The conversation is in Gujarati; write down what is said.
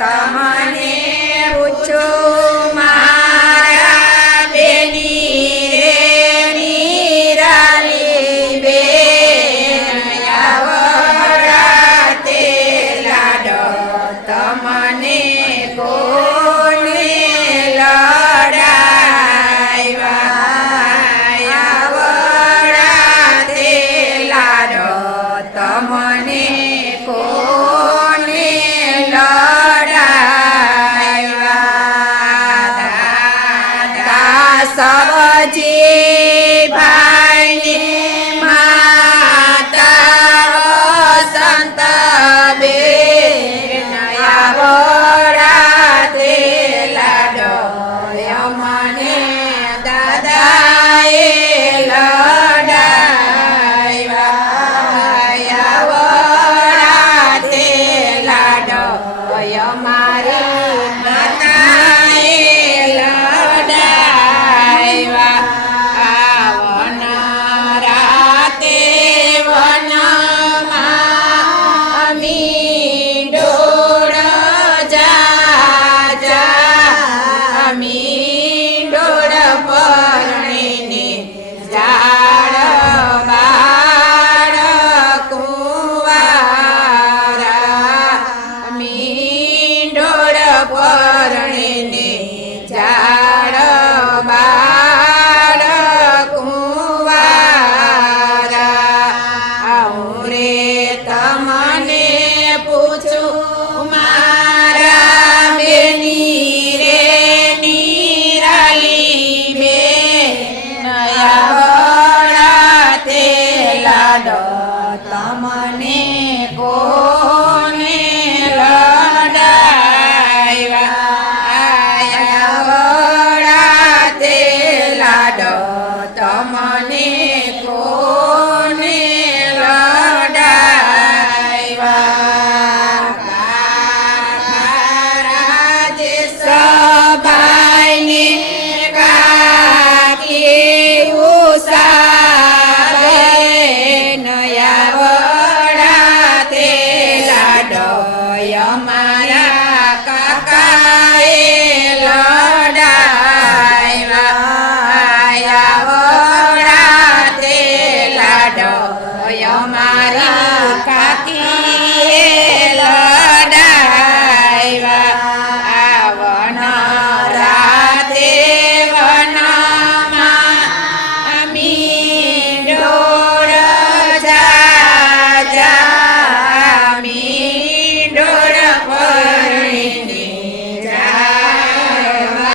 તમને પૂછો મારા બેની રે બે આવરાતે તમને કોને લડાવ્યા? આવરાતે લાડો તમને કો સવજી ભાઈ માતા સંત બે નયાવરાતે લાડો મને દાદાએ લડાવ્યા વરાતે લાડો યમા